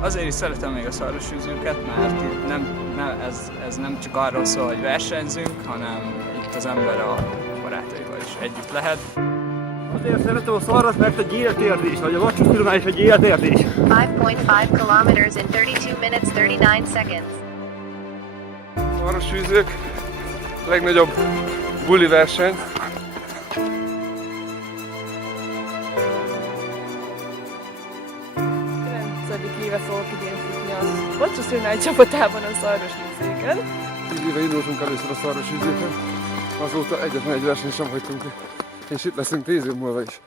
Azért is szeretem még a szarvasűzőket, mert ez nem csak arról szól, hogy versenyzünk, hanem itt az ember a barátaival is együtt lehet. Azért szeretem a szarvas, mert egy életérzés, vagy a vacsúszfilmán is egy életérzés. 5.5 kilometers in 32 minutes 39 seconds. Szarvasűzők, legnagyobb buli verseny. 9. éve fogok idén futni a Vacsúszfilmán csapatában a szarvasűzőken. 10 éve indultunk először a szarvasűzőkön, azóta egyetlen egy versenyt sem hagytunk ki. És itt leszünk 10 év múlva is.